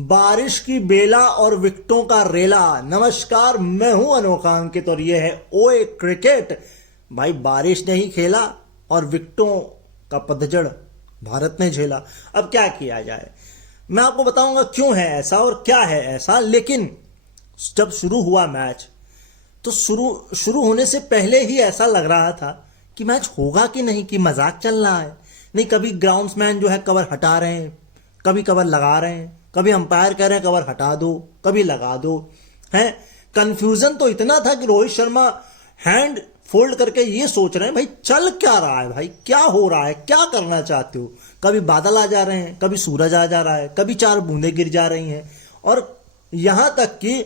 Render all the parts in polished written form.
बारिश की बेला और विकेटों का रेला। नमस्कार, मैं हूं अनोखा अंकित और यह है ओए क्रिकेट। भाई, बारिश ने ही खेला और विकेटों का पतझड़ भारत ने झेला। अब क्या किया जाए, मैं आपको बताऊंगा क्यों है ऐसा और क्या है ऐसा। लेकिन जब शुरू हुआ मैच तो शुरू होने से पहले ही ऐसा लग रहा था कि मैच होगा कि नहीं, कि मजाक चल रहा है। नहीं, कभी ग्राउंड्समैन जो है कवर हटा रहे हैं, कभी कवर लगा रहे हैं, कभी अंपायर कह रहे हैं कवर हटा दो, कभी लगा दो। है कंफ्यूजन तो इतना था कि रोहित शर्मा हैंड फोल्ड करके ये सोच रहे हैं भाई चल क्या रहा है, भाई क्या हो रहा है, क्या करना चाहते हो। कभी बादल आ जा रहे हैं, कभी सूरज आ जा रहा है, कभी 4 बूंदें गिर जा रही हैं। और यहां तक कि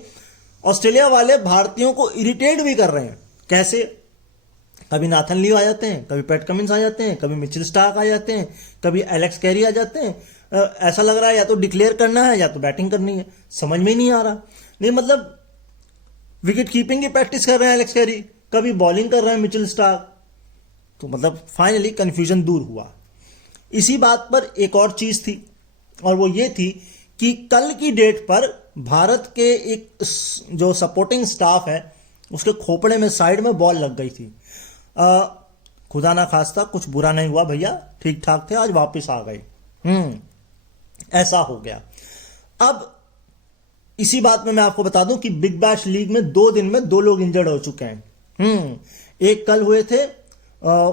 ऑस्ट्रेलिया वाले भारतीयों को इरिटेट भी कर रहे हैं। कैसे? कभी नाथन लियो आ जाते हैं, कभी पैट कमिंस आ जाते हैं, कभी मिचेल स्टार्क आ जाते हैं, कभी एलेक्स कैरी आ जाते हैं। ऐसा लग रहा है या तो डिक्लेयर करना है या तो बैटिंग करनी है, समझ में नहीं आ रहा। नहीं मतलब विकेट कीपिंग की प्रैक्टिस कर रहे हैं एलेक्स कैरी, कभी बॉलिंग कर रहे हैं मिचेल स्टार्क। तो मतलब फाइनली कंफ्यूजन दूर हुआ। इसी बात पर एक और चीज थी और वो ये थी कि कल की डेट पर भारत के एक जो सपोर्टिंग स्टाफ है उसके खोपड़े में साइड में बॉल लग गई थी। खुदा ना खास्ता कुछ बुरा नहीं हुआ भैया, ठीक ठाक थे, आज वापस आ गए। ऐसा हो गया। अब इसी बात में मैं आपको बता दूं कि बिग बैश लीग में 2 दिन में 2 लोग इंजर्ड हो चुके हैं। एक कल हुए थे,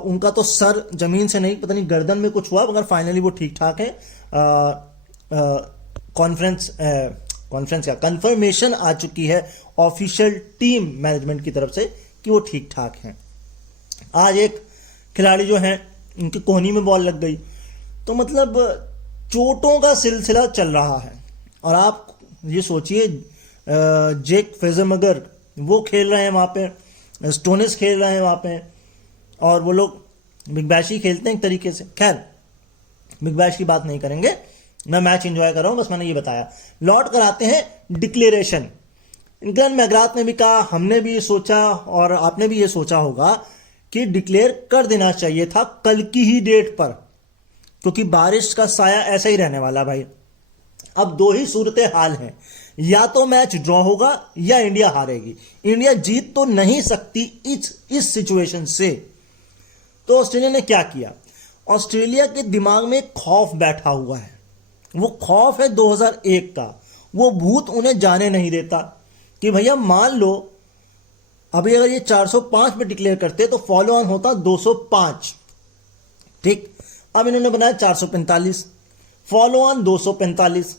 उनका तो सर जमीन से नहीं, पता नहीं गर्दन में कुछ हुआ, मगर फाइनली वो ठीक ठाक है। कॉन्फ्रेंस का कंफर्मेशन आ चुकी है ऑफिशियल टीम मैनेजमेंट की तरफ से कि वो ठीक ठाक हैं। आज एक खिलाड़ी जो है उनकी कोहनी में बॉल लग गई। तो मतलब चोटों का सिलसिला चल रहा है। और आप ये सोचिए, जेक फेजमगर वो खेल रहे हैं वहां पे, स्टोनिस खेल रहे हैं वहां पे, और वो लोग बिग बैश ही खेलते हैं एक तरीके से। खैर, बिग बैश की बात नहीं करेंगे, मैं मैच एंजॉय कर रहा हूं, बस मैंने ये बताया। लौट कर आते हैं डिक्लेरेशन। ग्लेन मैकग्राथ ने भी कहा, हमने भी ये सोचा और आपने भी ये सोचा होगा कि डिक्लेयर कर देना चाहिए था कल की ही डेट पर, क्योंकि बारिश का साया ऐसा ही रहने वाला भाई। अब 2 ही सूरतें हाल हैं, या तो मैच ड्रॉ होगा या इंडिया हारेगी। इंडिया जीत तो नहीं सकती इस सिचुएशन से। तो ऑस्ट्रेलिया ने क्या किया? ऑस्ट्रेलिया के दिमाग में एक खौफ बैठा हुआ है। वो खौफ है 2001 का। वो भूत उन्हें जाने नहीं देता कि भैया मान लो अभी अगर ये 405 में डिक्लेयर करते तो फॉलो ऑन होता 205। ठीक, अब इन्होंने बनाया 445, फॉलो ऑन 245।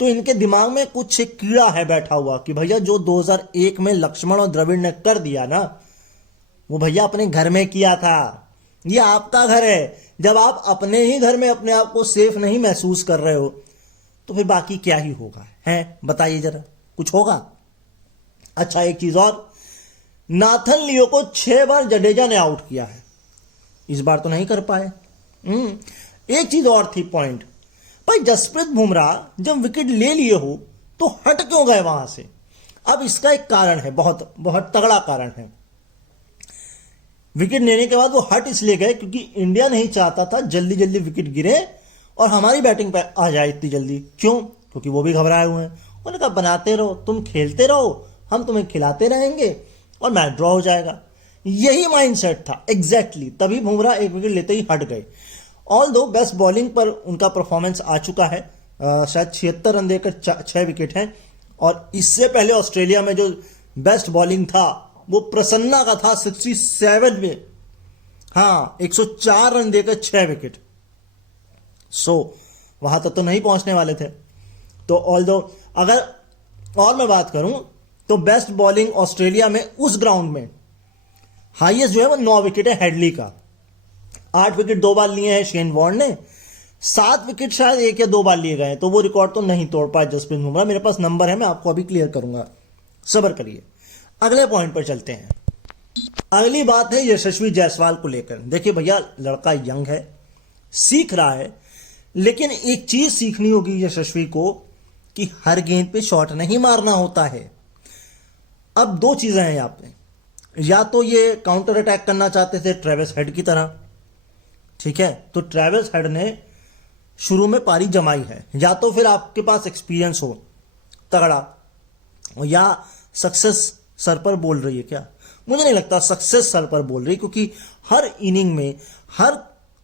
तो इनके दिमाग में कुछ एक कीड़ा है बैठा हुआ कि भैया जो 2001 में लक्ष्मण और द्रविड़ ने कर दिया ना, वो भैया अपने घर में किया था। ये आपका घर है। जब आप अपने ही घर में अपने आप को सेफ नहीं महसूस कर रहे हो तो फिर बाकी क्या ही होगा, है बताइए जरा, कुछ होगा? अच्छा, एक चीज और, नाथन लियो को 6 बार जडेजा ने आउट किया है, इस बार तो नहीं कर पाए। एक चीज और थी पॉइंट, भाई जसप्रीत बुमराह जब विकेट ले लिए हो तो हट क्यों गए वहां से? अब इसका एक कारण है, बहुत बहुत तगड़ा कारण है। विकेट लेने के बाद वो हट इसलिए गए क्योंकि इंडिया नहीं चाहता था जल्दी जल्दी विकेट गिरे और हमारी बैटिंग पे आ जाए इतनी जल्दी। क्यों? क्योंकि वो भी घबराए हुए हैं। उन्होंने कहा बनाते रहो, तुम खेलते रहो, हम तुम्हें खिलाते रहेंगे और मैच ड्रॉ हो जाएगा। यही माइंडसेट था एग्जैक्टली। तभी बुमराह 1 विकेट लेते ही हट गए। ऑल दो बेस्ट बॉलिंग पर उनका परफॉर्मेंस आ चुका है, शायद 76 रन देकर 6 विकेट हैं। और इससे पहले ऑस्ट्रेलिया में जो बेस्ट बॉलिंग था वो प्रसन्ना का था 67 में, हाँ 104 रन देकर 6 विकेट। वहां तक तो नहीं पहुंचने वाले थे। तो ऑल दो अगर और मैं बात करूं तो बेस्ट बॉलिंग ऑस्ट्रेलिया में उस ग्राउंड में हाईएस्ट जो है वो 9 विकेट है हेडली का। 8 विकेट 2 बार लिए हैं शेन वॉर्न ने, 7 विकेट शायद 1 या 2 बार लिए गए, तो वो रिकॉर्ड तो नहीं तोड़ पाए जसप्रीत बुमराह। मेरे पास नंबर है, मैं आपको अभी क्लियर करूंगा, सब्र करिए। अगले पॉइंट पर चलते हैं। अगली बात है यशस्वी जायसवाल को लेकर। देखिए भैया, लड़का यंग है, सीख रहा है, लेकिन एक चीज सीखनी होगी यशस्वी को कि हर गेंद पे शॉट नहीं मारना होता है। अब 2 चीजें हैं यहां पे, या तो ये काउंटर अटैक करना चाहते थे ट्रेविस हेड की तरह, ठीक है, तो ट्रेविस हेड ने शुरू में पारी जमाई है, या तो फिर आपके पास एक्सपीरियंस हो तगड़ा, या सक्सेस सर पर बोल रही है क्या? मुझे नहीं लगता सक्सेस सर पर बोल रही, क्योंकि हर इनिंग में हर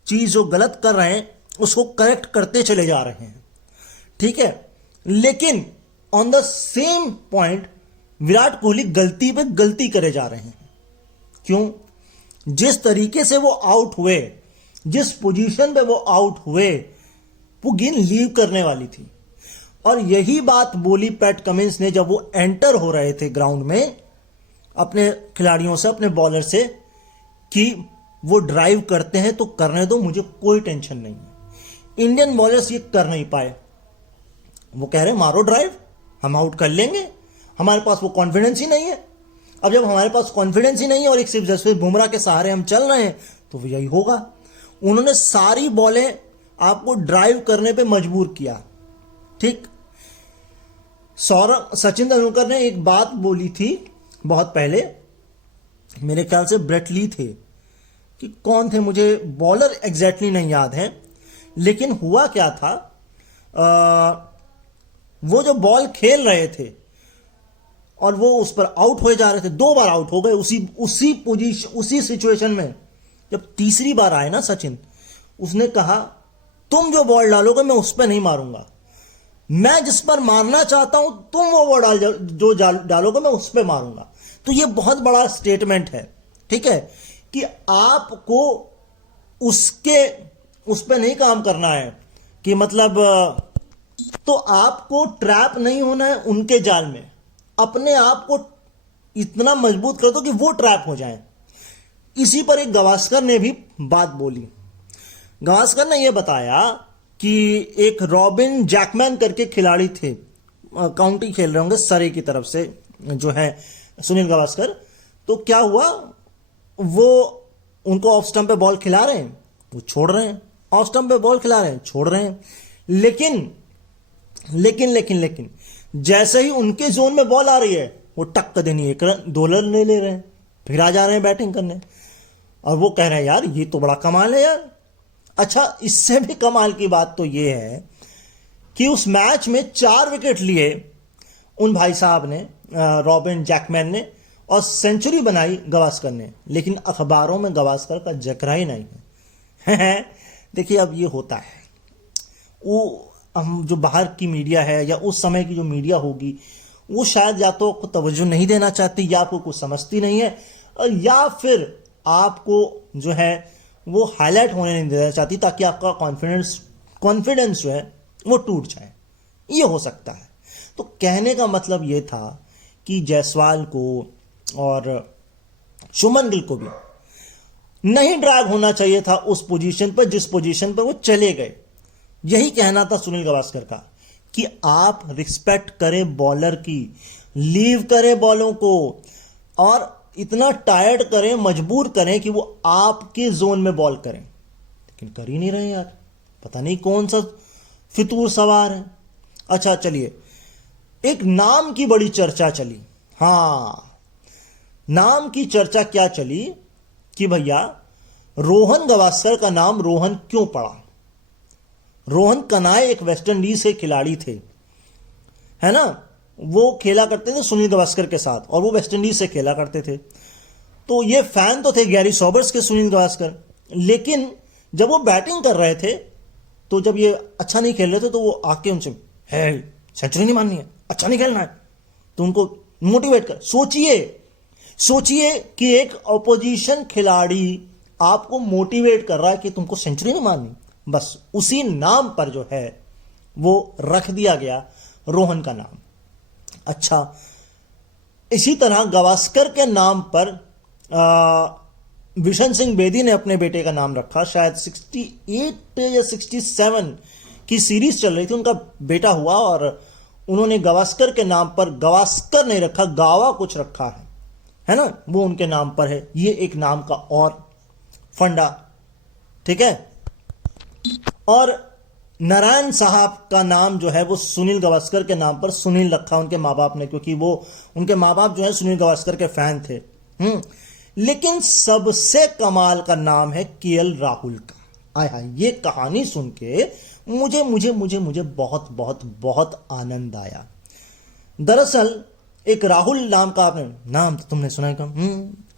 चीज जो गलत कर रहे हैं उसको करेक्ट करते चले जा रहे हैं, ठीक है। लेकिन on the same point Virat Kohli गलती पे गलती करे जा रहे हैं। क्यों? जिस तरीके से वो आउट हुए, जिस पोजीशन पे वो आउट हुए, वो गेंद लीव करने वाली थी। और यही बात बोली पैट कमिंस ने जब वो एंटर हो रहे थे ग्राउंड में अपने खिलाड़ियों से, अपने बॉलर से, कि वो ड्राइव करते हैं तो करने दो, मुझे कोई टेंशन नहीं है। इंडियन बॉलर्स ये कर नहीं पाए। वो कह रहे मारो ड्राइव, हम आउट कर लेंगे, हमारे पास वो कॉन्फिडेंस ही नहीं है। अब जब हमारे पास कॉन्फिडेंस ही नहीं है और एक सिर्फ जसप्रीत बुमराह के सहारे हम चल रहे हैं, तो यही होगा। उन्होंने सारी बॉलें आपको ड्राइव करने पे मजबूर किया, ठीक। सचिन तेंदुलकर ने एक बात बोली थी बहुत पहले, मेरे ख्याल से ब्रेट ली थे कि कौन थे, मुझे बॉलर एग्जैक्टली नहीं याद है, लेकिन हुआ क्या था, वो जो बॉल खेल रहे थे और वो उस पर आउट हो जा रहे थे, 2 बार आउट हो गए उसी पोजीशन, उसी सिचुएशन में। जब तीसरी बार आए ना सचिन, उसने कहा तुम जो बॉल डालोगे मैं उस पर नहीं मारूंगा, मैं जिस पर मारना चाहता हूं तुम वो बॉल जो डालोगे मैं उस पर मारूंगा। तो ये बहुत बड़ा स्टेटमेंट है, ठीक है, कि आपको उस पर नहीं काम करना है, कि मतलब तो आपको ट्रैप नहीं होना है उनके जाल में, अपने आप को इतना मजबूत कर दो कि वो ट्रैप हो जाए। इसी पर एक गावस्कर ने भी बात बोली। गावस्कर ने यह बताया कि एक रॉबिन जैकमैन करके खिलाड़ी थे, काउंटी खेल रहे होंगे सरे की तरफ से, जो है सुनील गावस्कर। तो क्या हुआ, वो उनको ऑफ स्टंप पे बॉल खिला रहे हैं, वो छोड़ रहे हैं, ऑफ स्टंप पे बॉल खिला रहे हैं, छोड़ रहे हैं। लेकिन जैसे ही उनके जोन में बॉल आ रही है, वो टक्क देनी 1 रन 2 रन ले रहे हैं, फिर आ जा रहे हैं बैटिंग करने। और वो कह रहे हैं यार ये तो बड़ा कमाल है यार। अच्छा, इससे भी कमाल की बात तो ये है कि उस मैच में 4 विकेट लिए उन भाई साहब ने, रॉबिन जैकमैन ने, और सेंचुरी बनाई गावस्कर ने, लेकिन अखबारों में गावस्कर का जिक्र ही नहीं है। देखिए अब ये होता है, वो हम जो बाहर की मीडिया है या उस समय की जो मीडिया होगी, वो शायद या तो आपको तवज्जो नहीं देना चाहती, या आपको कुछ समझती नहीं है, या फिर आपको जो है वो हाईलाइट होने नहीं देना चाहती, ताकि आपका कॉन्फिडेंस जो है वो टूट जाए। ये हो सकता है। तो कहने का मतलब ये था कि जायसवाल को और शुभमन गिल को भी नहीं ड्रैग होना चाहिए था उस पोजीशन पर जिस पोजीशन पर वो चले गए। यही कहना था सुनील गावस्कर का, कि आप रिस्पेक्ट करें बॉलर की, लीव करें बॉलों को, और इतना टायर्ड करें, मजबूर करें कि वो आपके जोन में बॉल करें। लेकिन कर ही नहीं रहे यार, पता नहीं कौन सा फितूर सवार है। अच्छा चलिए, एक नाम की बड़ी चर्चा चली। हाँ, नाम की चर्चा क्या चली कि भैया रोहन गावस्कर का नाम रोहन क्यों पड़ा। रोहन कनाए एक वेस्ट इंडीज के खिलाड़ी थे, है ना, वो खेला करते थे सुनील गावस्कर के साथ, और वो वेस्ट इंडीज से खेला करते थे। तो ये फैन तो थे गैरी सॉबर्स के सुनील गावस्कर, लेकिन जब वो बैटिंग कर रहे थे, तो जब ये अच्छा नहीं खेल रहे थे, तो वो आके उनसे, है सेंचुरी नहीं मारनी है, अच्छा नहीं खेलना है, तो उनको मोटिवेट कर। सोचिए कि एक ऑपोजिशन खिलाड़ी आपको मोटिवेट कर रहा है कि तुमको सेंचुरी नहीं मारनी। बस उसी नाम पर जो है वो रख दिया गया रोहन का नाम। अच्छा, इसी तरह गावस्कर के नाम पर बिशन सिंह बेदी ने अपने बेटे का नाम रखा। शायद 68 या 67 की सीरीज चल रही थी, उनका बेटा हुआ, और उन्होंने गावस्कर के नाम पर गावस्कर नहीं रखा, गावा कुछ रखा है ना, वो उनके नाम पर है। ये एक नाम का और फंडा, ठीक है। और नारायण साहब का नाम जो है वो सुनील गावस्कर के नाम पर सुनील रखा उनके माँ बाप ने, क्योंकि वो उनके माँ बाप जो है सुनील गावस्कर के फैन थे। लेकिन सबसे कमाल का नाम है केएल राहुल का। आय हाय, ये कहानी सुन के मुझे मुझे मुझे मुझे बहुत बहुत बहुत आनंद आया। दरअसल एक राहुल नाम का, आपने नाम तो तुमने सुना है क्या?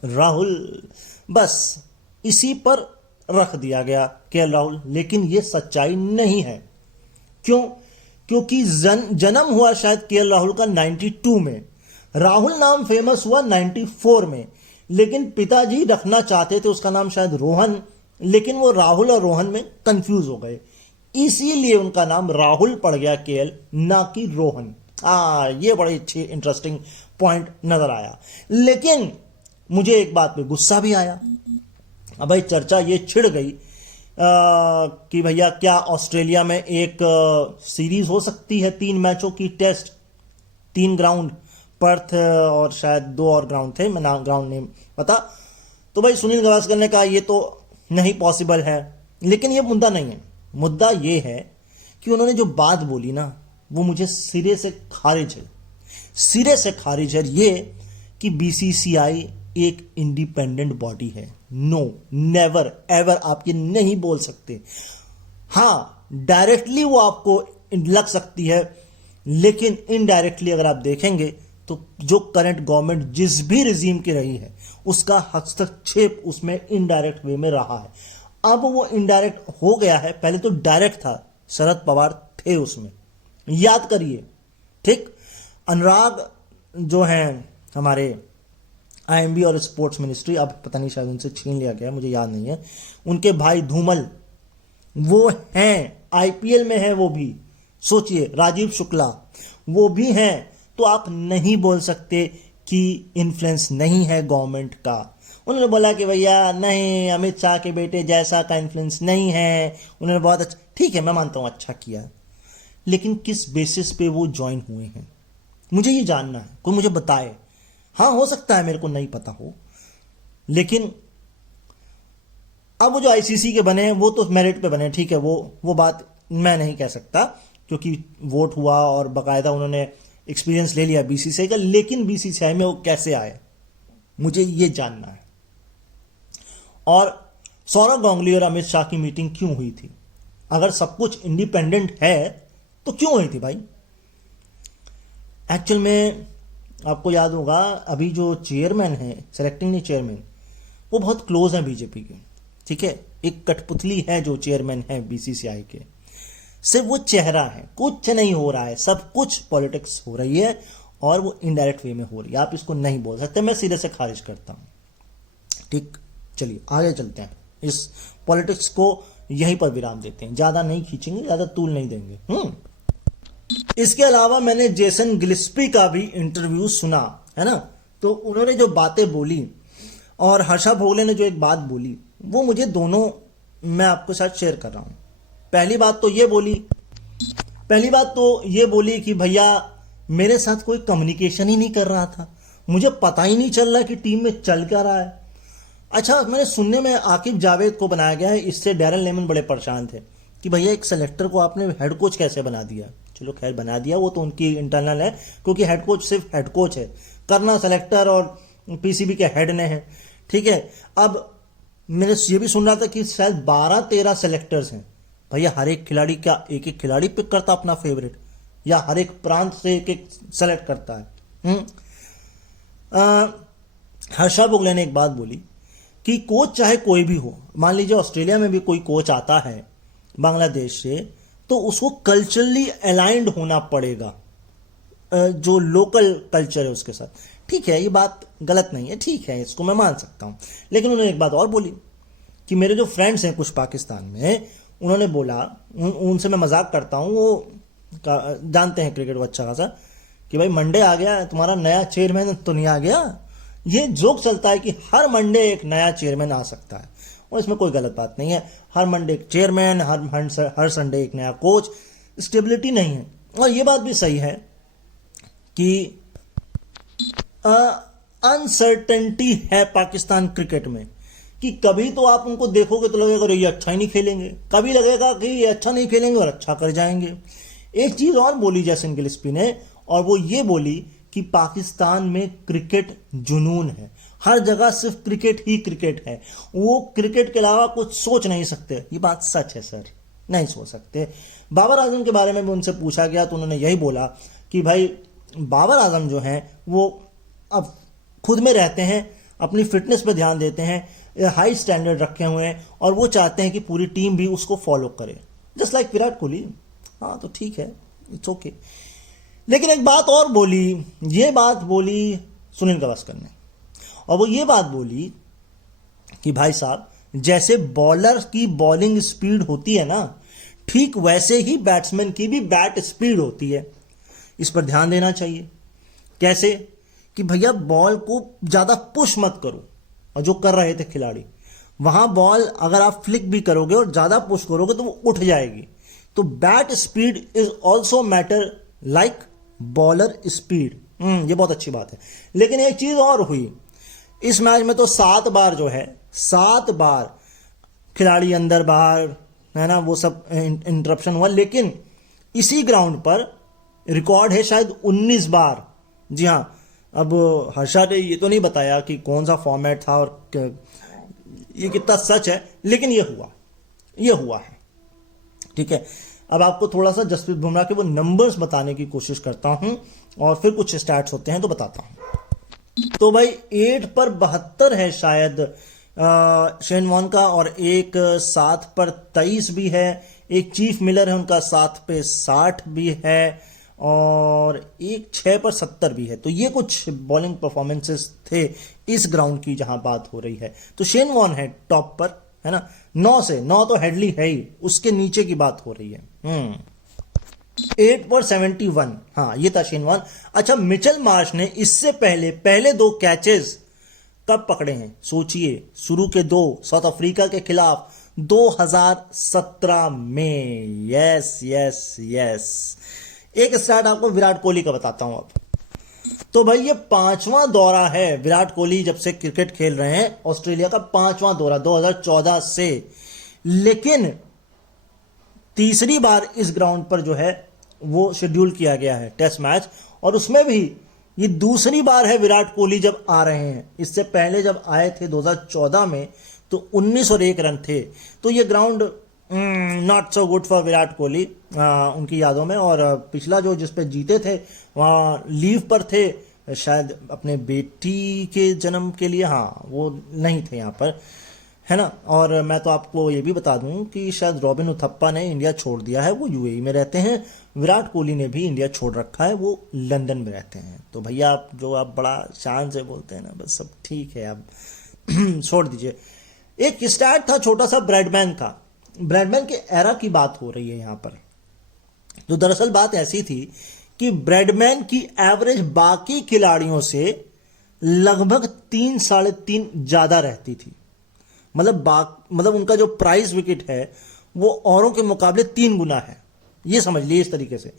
राहुल, बस इसी पर रख दिया गया के राहुल, लेकिन ये सच्चाई नहीं है। क्यों? क्योंकि जन्म हुआ शायद के राहुल का 92 में, राहुल नाम फेमस हुआ 94 में, लेकिन पिताजी रखना चाहते थे उसका नाम शायद रोहन, लेकिन वो राहुल और रोहन में कंफ्यूज हो गए, इसीलिए उनका नाम राहुल पड़ गया केएल, ना कि रोहन। ये बड़ी अच्छी इंटरेस्टिंग पॉइंट नजर आया। लेकिन मुझे एक बात पे गुस्सा भी आया। अब भाई चर्चा ये छिड़ गई कि भैया क्या ऑस्ट्रेलिया में एक सीरीज हो सकती है 3 मैचों की, टेस्ट, 3 ग्राउंड, पर्थ और शायद 2 और ग्राउंड थे, मैं नाम ग्राउंड नेम पता। तो भाई सुनील गावस्कर ने कहा ये तो नहीं पॉसिबल है, लेकिन ये मुद्दा नहीं है। मुद्दा ये है कि उन्होंने जो बात बोली ना, वो मुझे सिरे से खारिज है, सिरे से खारिज है ये कि बीसीसीआई एक इंडिपेंडेंट बॉडी है। नो, नेवर एवर आप ये नहीं बोल सकते। हाँ, डायरेक्टली वो आपको लग सकती है, लेकिन इनडायरेक्टली अगर आप देखेंगे तो जो करंट गवर्नमेंट जिस भी रिजीम की रही है उसका हस्तक्षेप उसमें इनडायरेक्ट वे में रहा है। अब वो इनडायरेक्ट हो गया है, पहले तो डायरेक्ट था, शरद पवार थे उसमें, याद करिए। ठीक, अनुराग जो हैं हमारे आईएमबी और स्पोर्ट्स मिनिस्ट्री, अब पता नहीं शायद उनसे छीन लिया गया, मुझे याद नहीं है, उनके भाई धूमल वो हैं, आईपीएल में हैं वो भी, सोचिए, राजीव शुक्ला वो भी हैं। तो आप नहीं बोल सकते कि इन्फ्लुएंस नहीं है गवर्नमेंट का। उन्होंने बोला कि भैया नहीं, अमित शाह के बेटे जैसा का इन्फ्लुएंस नहीं है, उन्होंने बहुत अच्छा, ठीक है मैं मानता हूं अच्छा किया, लेकिन किस बेसिस पे वो ज्वाइन हुए हैं मुझे ये जानना है, कोई मुझे बताए। हाँ, हो सकता है मेरे को नहीं पता हो, लेकिन अब वो जो आईसीसी के बने वो तो मेरिट पे बने, ठीक है, वो बात मैं नहीं कह सकता क्योंकि वोट हुआ और बाकायदा उन्होंने एक्सपीरियंस ले लिया बीसीसीआई का, लेकिन बीसीसीआई में वो कैसे आए मुझे ये जानना है। और सौरव गांगुली और अमित शाह की मीटिंग क्यों हुई थी? अगर सब कुछ इंडिपेंडेंट है तो क्यों हुई थी भाई? एक्चुअल में आपको याद होगा अभी जो चेयरमैन है, सेलेक्टिंग नहीं चेयरमैन, वो बहुत क्लोज है बीजेपी के, ठीक है, एक कठपुतली है जो चेयरमैन है बीसीसीआई के, सिर्फ वो चेहरा है, कुछ नहीं हो रहा है, सब कुछ पॉलिटिक्स हो रही है और वो इनडायरेक्ट वे में हो रही है। आप इसको नहीं बोल सकते, मैं सीधे से खारिज करता हूं। ठीक, चलिए आगे चलते हैं, इस पॉलिटिक्स को यहीं पर विराम देते हैं, ज्यादा नहीं खींचेंगे, ज्यादा तूल नहीं देंगे। इसके अलावा मैंने जेसन गिलिस्पी का भी इंटरव्यू सुना है ना, तो उन्होंने जो बातें बोली और हर्षा भोगले ने जो एक बात बोली, वो मुझे दोनों मैं आपके साथ शेयर कर रहा हूं। पहली बात तो ये बोली कि भैया मेरे साथ कोई कम्युनिकेशन ही नहीं कर रहा था, मुझे पता ही नहीं चल रहा कि टीम में चल क्या रहा है। अच्छा, मैंने सुनने में आकिब जावेद को बनाया गया है, इससे डैरन लेमन बड़े परेशान थे कि भैया एक सेलेक्टर को आपने हेड कोच कैसे बना दिया। चलो खैर बना दिया, वो तो उनकी इंटरनल है, क्योंकि हेड कोच सिर्फ हेड कोच है, करना सेलेक्टर और पीसीबी के हेड ने है, ठीक है। अब मैंने ये भी सुन रहा था कि शायद 12-13 सेलेक्टर्स हैं। भैया हर एक खिलाड़ी क्या एक एक खिलाड़ी पिक करता अपना फेवरेट, या हर एक प्रांत से एक एक सेलेक्ट करता है? हर्षा भोगले ने एक बात बोली कि कोच चाहे कोई भी हो, मान लीजिए ऑस्ट्रेलिया में भी कोई कोच आता है बांग्लादेश से, तो उसको कल्चरली अलाइंड होना पड़ेगा, जो लोकल कल्चर है उसके साथ। ठीक है, ये बात गलत नहीं है, ठीक है, इसको मैं मान सकता हूं। लेकिन उन्होंने एक बात और बोली कि मेरे जो फ्रेंड्स हैं कुछ पाकिस्तान में, उन्होंने बोला, उनसे मैं मजाक करता हूं, वो जानते हैं क्रिकेट वो अच्छा खासा, कि भाई मंडे आ गया, तुम्हारा नया चेयरमैन तो नहीं आ गया। ये जोक चलता है कि हर मंडे एक नया चेयरमैन आ सकता है, और इसमें कोई गलत बात नहीं है। हर मंडे एक चेयरमैन, हर संडे एक नया कोच, स्टेबिलिटी नहीं है। और ये बात भी सही है कि अनसर्टेनिटी है पाकिस्तान क्रिकेट में, कि कभी तो आप उनको देखोगे तो लगेगा ये अच्छा ही नहीं खेलेंगे, कभी लगेगा कि ये अच्छा नहीं खेलेंगे और अच्छा कर जाएंगे। एक चीज और बोली जेसन गिलिस्पी ने, और वो ये बोली कि पाकिस्तान में क्रिकेट जुनून है, हर जगह सिर्फ क्रिकेट ही क्रिकेट है, वो क्रिकेट के अलावा कुछ सोच नहीं सकते। ये बात सच है सर, नहीं सोच सकते। बाबर आजम के बारे में भी उनसे पूछा गया तो उन्होंने यही बोला कि भाई बाबर आजम जो हैं वो अब खुद में रहते हैं, अपनी फिटनेस पे ध्यान देते हैं, हाई स्टैंडर्ड रखे हुए हैं और वो चाहते हैं कि पूरी टीम भी उसको फॉलो करे, जस्ट लाइक विराट कोहली। हाँ तो ठीक है, इट्स ओके। लेकिन एक बात और बोली, ये बात बोली सुनील गावस्कर ने, और वो ये बात बोली कि भाई साहब जैसे बॉलर की बॉलिंग स्पीड होती है ना, ठीक वैसे ही बैट्समैन की भी बैट स्पीड होती है, इस पर ध्यान देना चाहिए। कैसे कि भैया बॉल को ज़्यादा पुश मत करो, और जो कर रहे थे खिलाड़ी, वहां बॉल अगर आप फ्लिक भी करोगे और ज़्यादा पुश करोगे तो वो उठ जाएगी। तो bat speed is also matter like bowler speed. ये बहुत अच्छी बात है। लेकिन एक चीज़ और हुई इस मैच में, तो 7 बार जो है, 7 बार खिलाड़ी अंदर बाहर, है ना, वो सब इंटरप्शन हुआ। लेकिन इसी ग्राउंड पर रिकॉर्ड है शायद 19 बार। जी हाँ, अब हर्षा ने ये तो नहीं बताया कि कौन सा फॉर्मेट था और ये कितना सच है, लेकिन ये हुआ है। ठीक है, अब आपको थोड़ा सा जसप्रीत बुमराह के वो नंबर्स बताने की कोशिश करता हूं और फिर कुछ स्टैट्स होते हैं तो बताता हूं। तो भाई 8 पर 72 है शायद शेन वॉर्न का, और एक 7 पर 23 भी है, एक चीफ मिलर है उनका 7 पे 60 भी है, और एक 6 पर 70 भी है। तो ये कुछ बॉलिंग परफॉर्मेंसेस थे इस ग्राउंड की जहां बात हो रही है। तो शेन वॉर्न है टॉप पर, है ना, 9 तो हेडली है ही, उसके नीचे की बात हो रही है। 8 पर 71, हाँ ये था शेन वॉर्न। अच्छा, मिचेल मार्श ने इससे पहले 2 कैचेस कब पकड़े हैं सोचिए, शुरू के 2 साउथ अफ्रीका के खिलाफ 2017 में। Yes yes yes. एक स्टार्ट आपको विराट कोहली का बताता हूं अब। तो भाई ये 5वां दौरा है विराट कोहली जब से क्रिकेट खेल रहे हैं, ऑस्ट्रेलिया का 5वां दौरा 2014 से। लेकिन तीसरी बार इस ग्राउंड पर जो है वो शेड्यूल किया गया है टेस्ट मैच, और उसमें भी ये दूसरी बार है विराट कोहली जब आ रहे हैं। इससे पहले जब आए थे 2014 में तो 19 और 1 रन थे। तो ये ground not so good for Virat Kohli उनकी यादों में। और पिछला जो जिस पे जीते थे वहाँ लीव पर थे, शायद अपने बेटी के जन्म के लिए, हाँ वो नहीं थे यहाँ पर, है ना। और मैं तो आपको ये भी बता दूं कि शायद रॉबिन उथप्पा ने इंडिया छोड़ दिया है, वो यूएई में रहते हैं। विराट कोहली ने भी इंडिया छोड़ रखा है, वो लंदन में रहते हैं। तो भैया आप बड़ा शान से बोलते हैं ना, बस सब ठीक है, आप छोड़ दीजिए। एक स्टार्ट था छोटा सा ब्रैडमैन का, ब्रैडमैन के एरा की बात हो रही है यहाँ पर। तो दरअसल बात ऐसी थी कि ब्रैडमैन की एवरेज बाकी खिलाड़ियों से लगभग 3-3.5 ज्यादा रहती थी। मतलब उनका जो प्राइस विकेट है वो औरों के मुकाबले 3 गुना है, ये समझ लिए इस तरीके से।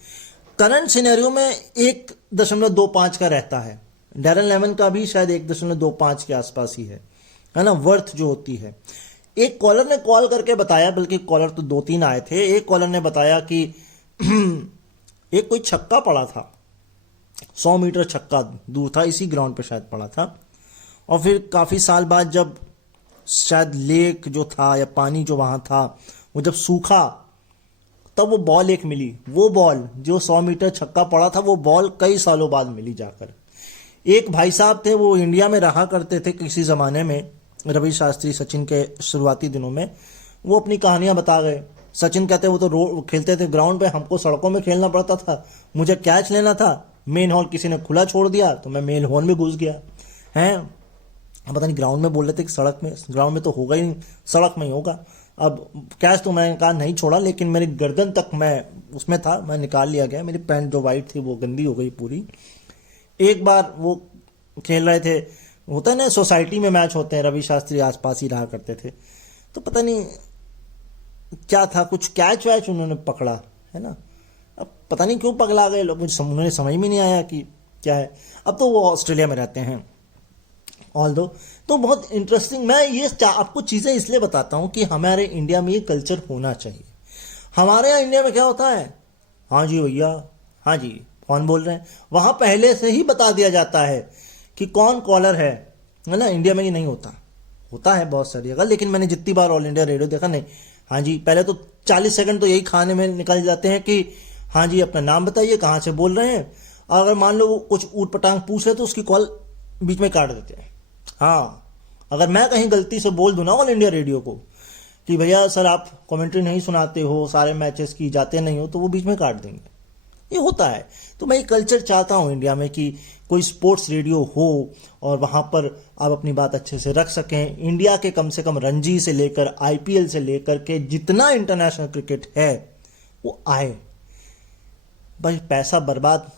करंट सिनेरियो में 1.25 का रहता है, डैरन लेमन का भी शायद 1.25 के आसपास ही है ना, वर्थ जो होती है। एक कॉलर ने कॉल करके बताया, बल्कि कॉलर तो 2-3 आए थे। एक कॉलर ने बताया कि एक कोई छक्का पड़ा था, 100 मीटर छक्का दूर था, इसी ग्राउंड पे शायद पड़ा था। और फिर काफी साल बाद जब शायद लेक जो था या पानी जो वहां था वो जब सूखा, तब वो बॉल एक मिली। वो बॉल जो 100 मीटर छक्का पड़ा था, वो बॉल कई सालों बाद मिली जाकर। एक भाई साहब थे, वो इंडिया में रहा करते थे किसी जमाने में, रवि शास्त्री सचिन के शुरुआती दिनों में। वो अपनी कहानियां बता गए। सचिन कहते वो तो खेलते थे ग्राउंड पे, हमको सड़कों में खेलना पड़ता था, मुझे कैच लेना था, मेन हॉल किसी ने खुला छोड़ दिया तो मैं मेन हॉल में घुस गया। हैं पता नहीं ग्राउंड में बोल रहे थे कि सड़क में, ग्राउंड में तो होगा ही नहीं, सड़क में ही होगा। अब कैच तो मैंने कहा नहीं छोड़ा, लेकिन मेरी गर्दन तक मैं उसमें था, मैं निकाल लिया गया। मेरी पैंट जो वाइट थी वो गंदी हो गई पूरी। एक बार वो खेल रहे थे, होता है ना सोसाइटी में मैच होते हैं, रवि शास्त्री आसपास ही रहा करते थे, तो पता नहीं क्या था, कुछ कैच वैच उन्होंने पकड़ा, है ना। अब पता नहीं क्यों पगला गए लोग, उन्होंने समझ में नहीं आया कि क्या है। अब तो वो ऑस्ट्रेलिया में रहते हैं ऑल दो। तो बहुत इंटरेस्टिंग, मैं ये आपको चीज़ें इसलिए बताता हूँ कि हमारे इंडिया में ये कल्चर होना चाहिए। हमारे यहाँ इंडिया में क्या होता है, हाँ जी भैया, हाँ जी कौन बोल रहे हैं, वहाँ पहले से ही बता दिया जाता है कि कौन कॉलर है ना। इंडिया में ये नहीं होता, होता है बहुत सारी जगह, लेकिन मैंने जितनी बार ऑल इंडिया रेडियो देखा, नहीं, हाँ जी, पहले तो 40 सेकंड तो यही खाने में निकल जाते हैं कि हाँ जी अपना नाम बताइए, कहाँ से बोल रहे हैं। अगर मान लो वो कुछ ऊट पटांग पूछ रहे तो उसकी कॉल बीच में काट देते हैं। हाँ, अगर मैं कहीं गलती से बोल दूँ ना ऑल इंडिया रेडियो को कि भैया सर आप कमेंट्री नहीं सुनाते हो, सारे मैचेस की जाते नहीं हो, तो वो बीच में काट देंगे। ये होता है। तो मैं ये कल्चर चाहता हूँ इंडिया में कि कोई स्पोर्ट्स रेडियो हो और वहाँ पर आप अपनी बात अच्छे से रख सकें। इंडिया के कम से कम रणजी से लेकर IPL से लेकर के जितना इंटरनेशनल क्रिकेट है वो आए। भाई पैसा बर्बाद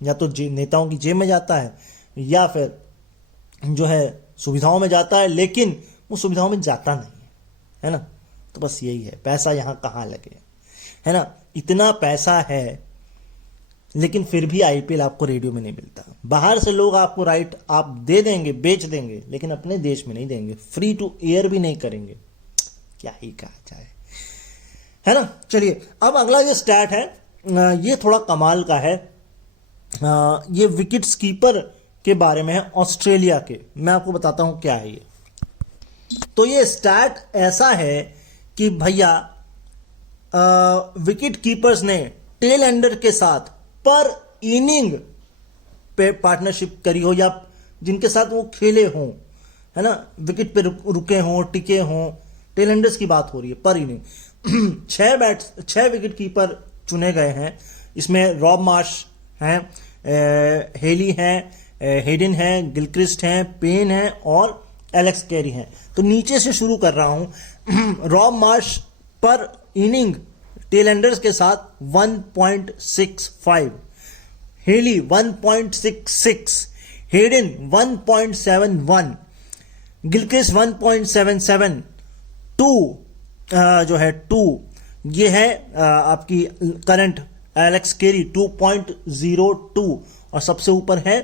या तो नेताओं की जेब में जाता है या फिर जो है सुविधाओं में जाता है, लेकिन वो सुविधाओं में जाता नहीं है ना। तो बस यही है, पैसा यहाँ कहाँ लगे, है ना। इतना पैसा है लेकिन फिर भी IPL आपको रेडियो में नहीं मिलता। बाहर से लोग आपको राइट आप दे देंगे, बेच देंगे, लेकिन अपने देश में नहीं देंगे, फ्री टू एयर भी नहीं करेंगे। क्या ही कहा जाए, है ना। चलिए अब अगला जो स्टैट है ये थोड़ा कमाल का है। ये विकेट्स कीपर के बारे में है ऑस्ट्रेलिया के। मैं आपको बताता हूं क्या है ये। तो ये स्टैट ऐसा है कि भैया विकेट कीपर्स ने टेल एंडर के साथ पर इनिंग पे पार्टनरशिप करी हो या जिनके साथ वो खेले हों, है ना, विकेट पे रुके हों, टिके हों, टेल एंडर्स की बात हो रही है पर इनिंग। 6 विकेट कीपर चुने गए हैं। इसमें रॉब मार्श हैं, हेली हैं, हेडन हैं, गिलक्रिस्ट हैं, पेन हैं और एलेक्स कैरी हैं। तो नीचे से शुरू कर रहा हूं। रॉब मार्श पर इनिंग टेल एंडर्स के साथ 1.65, हेली 1.66, हेडन 1.71, गिलक्रिस्ट 1.77, 2 जो है 2 ये है आपकी करंट एलेक्स केरी 2.02 और सबसे ऊपर है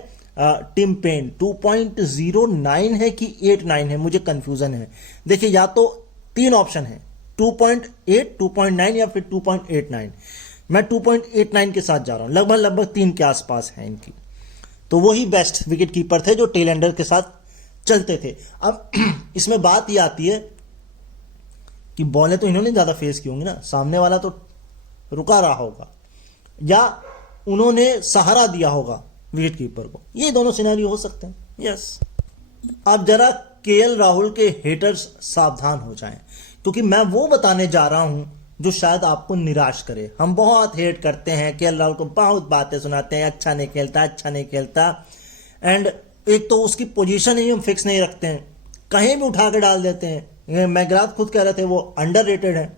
टिम पेन 2.09 है कि 89 है, मुझे कंफ्यूजन है। देखिए या तो 3 ऑप्शन है 2.8, 2.9 या फिर 2.89। मैं 2.89 के साथ जा रहा हूं, लगभग 3 के आसपास है इनकी। तो वही बेस्ट विकेट कीपर थे जो टेल एंडर के साथ चलते थे। अब इसमें बात यह आती है कि बॉलें तो इन्होंने ज्यादा फेस की होंगी ना, सामने वाला तो रुका रहा होगा या उन्होंने सहारा दिया होगा विकेट कीपर को। ये दोनों सिनेरियो हो सकते हैं। यस, अब जरा KL राहुल के हेटर्स सावधान हो जाएं, क्योंकि मैं वो बताने जा रहा हूं जो शायद आपको निराश करे। हम बहुत हेट करते हैं KL राहुल को, बहुत बातें सुनाते हैं, अच्छा नहीं खेलता, एंड एक तो उसकी पोजीशन ही हम फिक्स नहीं रखते हैं, कहीं भी उठा के डाल देते हैं। मैग्राथ खुद कह रहे थे वो अंडररेटेड है।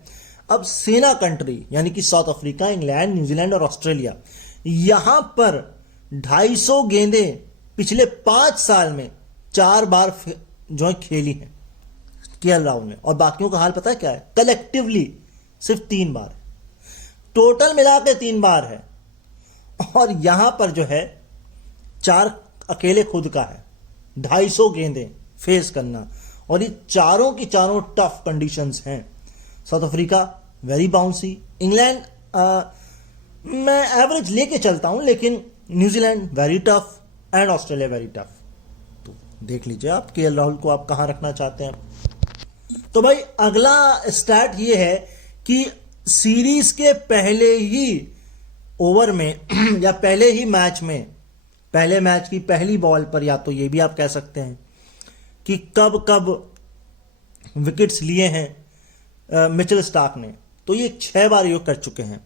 अब सेना कंट्री यानी कि साउथ अफ्रीका, इंग्लैंड, न्यूजीलैंड और ऑस्ट्रेलिया, यहां पर 250 गेंदें पिछले 5 साल में 4 बार जो है खेली हैं KL राहुल ने, और बाकियों का हाल पता है क्या है, कलेक्टिवली सिर्फ 3 बार, टोटल मिला के 3 बार है, और यहां पर जो है 4 अकेले खुद का है। 250 गेंदें फेस करना, और ये चारों की चारों टफ कंडीशंस हैं। South Africa very bouncy, England मैं एवरेज लेके चलता हूं, लेकिन New Zealand very tough and Australia very tough. तो देख लीजिए आप KL राहुल को आप कहां रखना चाहते हैं। तो भाई अगला स्टैट ये है कि सीरीज के पहले ही ओवर में या पहले ही मैच में, पहले मैच की पहली बॉल पर, या तो ये भी आप कह सकते हैं कि कब कब विकेट्स लिए हैं मिचेल स्टार्क ने। तो ये 6 बार ये कर चुके हैं।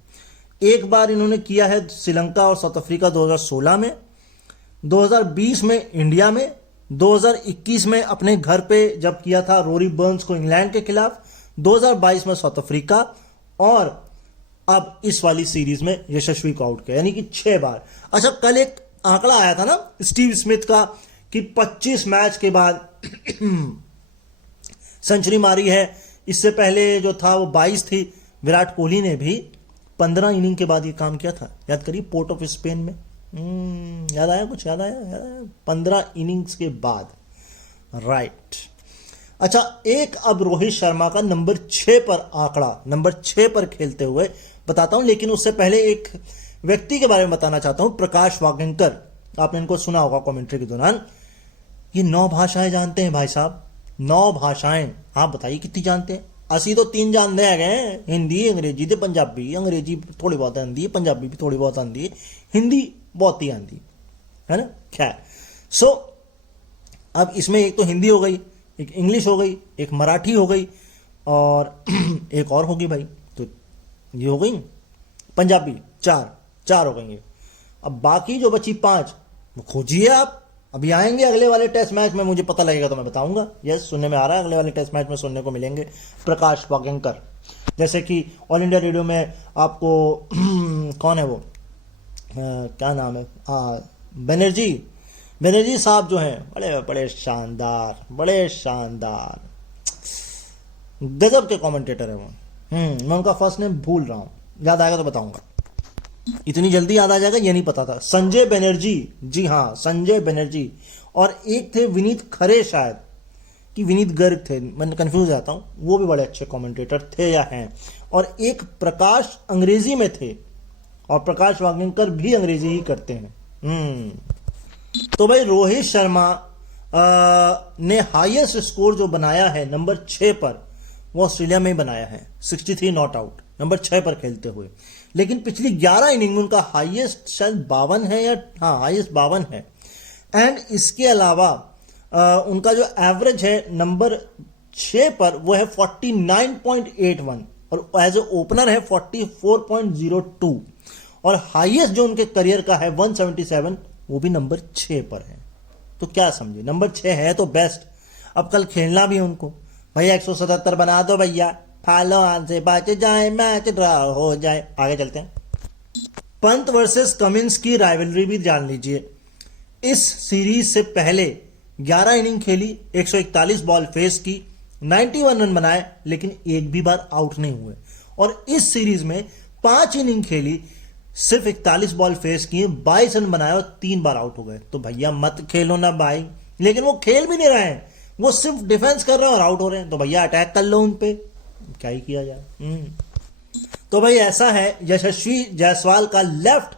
एक बार इन्होंने किया है श्रीलंका और साउथ अफ्रीका 2016 में, 2020 में इंडिया में, 2021 में अपने घर पे जब किया था रोरी बर्न्स को इंग्लैंड के खिलाफ, 2022 में साउथ अफ्रीका, और अब इस वाली सीरीज में यशस्वी को आउट किया, यानी कि 6 बार। अच्छा, कल एक आंकड़ा आया था ना स्टीव स्मिथ का कि 25 मैच के बाद सेंचुरी मारी है। इससे पहले जो था वो 22 थी। विराट कोहली ने भी 15 इनिंग के बाद ये काम किया था, याद करिए, पोर्ट ऑफ स्पेन में। याद आया कुछ? याद आया 15 इनिंग्स के बाद, राइट। अच्छा, एक अब रोहित शर्मा का नंबर 6 पर आंकड़ा, नंबर 6 पर खेलते हुए बताता हूं, लेकिन उससे पहले एक व्यक्ति के बारे में बताना चाहता हूं, प्रकाश वागेंकर। आपने इनको सुना होगा कमेंट्री के दौरान। ये 9 भाषाएं जानते हैं भाई साहब, 9 भाषाएं। आप बताइए कितनी जानते हैं? ਅਸੀਂ तो तीन जानते हैं, हिंदी अंग्रेजी ते पंजाबी। अंग्रेजी थोड़ी बहुत आती है, पंजाबी भी थोड़ी बहुत आती है, हिंदी बहुत ही आती है ना। खैर सो अब इसमें एक तो हिंदी हो गई, एक इंग्लिश हो गई, एक मराठी हो गई, और एक और होगी भाई, तो ये हो गई पंजाबी। चार हो गई। अब बाकी जो बची 5 वो खोजिए आप। अभी आएंगे अगले वाले टेस्ट मैच में, मुझे पता लगेगा तो मैं बताऊंगा। यस, सुनने में आ रहा है अगले वाले टेस्ट मैच में सुनने को मिलेंगे प्रकाश वागेंकर। जैसे कि ऑल इंडिया रेडियो में आपको कौन है वो, क्या नाम है, बनर्जी साहब जो हैं, बड़े बड़े शानदार गजब के कमेंटेटर है वो। मैं उनका फर्स्ट नेम भूल रहा हूँ, याद आएगा तो बताऊंगा। इतनी जल्दी याद आ जाएगा ये नहीं पता था। संजय बनर्जी, जी हाँ संजय बनर्जी। और एक थे विनीत खरे, शायद कि विनीत गर्ग थे, मैं कंफ्यूज जाता हूँ, वो भी बड़े अच्छे कमेंटेटर थे या हैं। और एक प्रकाश अंग्रेजी में थे, और प्रकाश वागेंकर भी अंग्रेजी ही करते हैं। तो भाई रोहित शर्मा ने हाईएस्ट स्कोर जो बनाया है नंबर 6 पर, वो ऑस्ट्रेलिया में ही बनाया है, 63 नॉट आउट, नंबर 6 पर खेलते हुए। लेकिन पिछली 11 इनिंग में उनका हाईएस्ट शायद 52 है, या हाँ हाईएस्ट 52 है। एंड इसके अलावा उनका जो एवरेज है नंबर 6 पर वो है 49.81, और एज ए ओपनर है 44.02, और हाईएस्ट जो उनके करियर का है 177, वो भी नंबर 6 पर है। तो क्या समझे, नंबर 6 है तो बेस्ट। अब कल खेलना भी है उनको, भैया 177 बना दो भैया, फालो हाथ से बच जाए, मैच ड्रा हो जाए। आगे चलते हैं। पंत वर्सेस कमिंस की राइवलरी भी जान लीजिए। इस सीरीज से पहले 11 इनिंग खेली, 141 बॉल फेस की, 91 रन बनाए, लेकिन एक भी बार आउट नहीं हुए। और इस सीरीज में 5 इनिंग खेली, सिर्फ 41 बॉल फेस किए, 22 रन बनाए और 3 बार आउट हो गए। तो भैया मत खेलो ना भाई। लेकिन वो खेल भी नहीं रहे हैं, वो सिर्फ डिफेंस कर रहे हैं और आउट हो रहे हैं। तो भैया अटैक कर लो उन पे, क्या ही किया जाए। तो भाई ऐसा है यशस्वी जायसवाल का लेफ्ट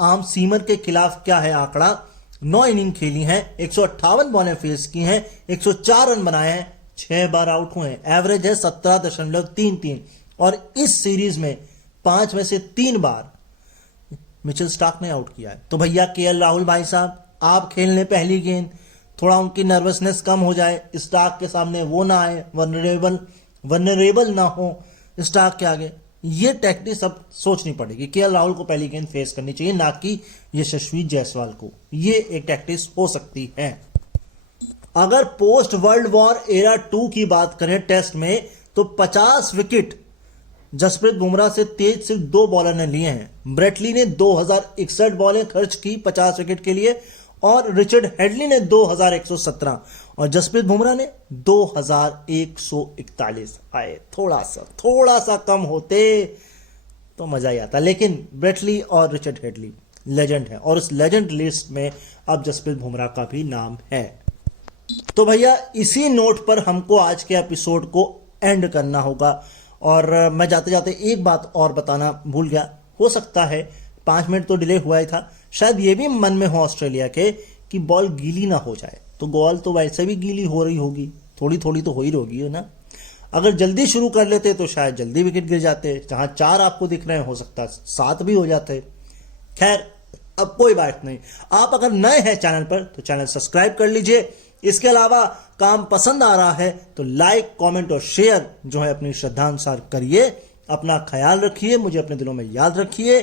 आर्म सीमर के खिलाफ क्या है आंकड़ा। 9 इनिंग खेली हैं, 158 बॉलें फेस की हैं, 104 रन बनाए हैं, 6 बार आउट हुए हैं, एवरेज है 17.33। और इस सीरीज में 5 में से 3 बार मिचेल स्टार्क ने आउट किया है। तो भैया केएल राहुल भाई साहब, आप खेलने पहली गेंद, थोड़ा उनकी नर्वसनेस कम हो जाए, स्टार्क के सामने वो ना आए, वनरेबल ना हो स्टार्क के आगे। ये टैक्टिक सब सोचनी पड़ेगी। केएल राहुल को पहली गेंद फेस करनी चाहिए, ना कि यशस्वी जायसवाल को। ये एक टैक्टिक हो सकती है। अगर पोस्ट वर्ल्ड वॉर एरा 2 की बात करें टेस्ट में, तो 50 विकेट जसप्रीत बुमराह से तेज सिर्फ 2 बॉलर ने लिए हैं। ब्रेटली ने 2061 बॉलें खर्च की 50 विकेट के लिए, और रिचर्ड हेडली ने 2117, और जसप्रीत बुमराह ने 2141 आए। थोड़ा सा कम होते तो मजा ही आता। लेकिन ब्रेटली और रिचर्ड हेडली लेजेंड है, और उस लेजेंड लिस्ट में अब जसप्रीत बुमराह का भी नाम है। तो भैया इसी नोट पर हमको आज के एपिसोड को एंड करना होगा। और मैं जाते जाते एक बात और बताना भूल गया, हो सकता है 5 मिनट तो डिले हुआ ही था, शायद ये भी मन में हो ऑस्ट्रेलिया के कि बॉल गीली ना हो जाए। तो बॉल तो वैसे भी गीली हो रही होगी, थोड़ी थोड़ी तो हो ही होगी, है ना। अगर जल्दी शुरू कर लेते तो शायद जल्दी विकेट गिर जाते, जहां 4 आपको दिख रहे हैं हो सकता है 7 भी हो जाते। खैर अब कोई बात नहीं। आप अगर नए हैं चैनल पर तो चैनल सब्सक्राइब कर लीजिए। इसके अलावा काम पसंद आ रहा है तो लाइक, कमेंट और शेयर जो है अपनी श्रद्धानुसार करिए। अपना ख्याल रखिए, मुझे अपने दिलों में याद रखिए।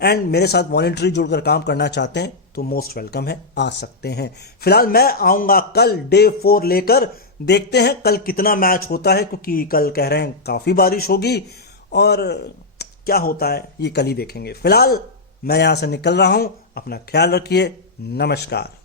एंड मेरे साथ वॉलंटरी जुड़कर काम करना चाहते हैं तो मोस्ट वेलकम है, आ सकते हैं। फिलहाल मैं आऊंगा कल डे 4 लेकर, देखते हैं कल कितना मैच होता है, क्योंकि कल कह रहे हैं काफी बारिश होगी, और क्या होता है ये कल ही देखेंगे। फिलहाल मैं यहां से निकल रहा हूं, अपना ख्याल रखिए, नमस्कार।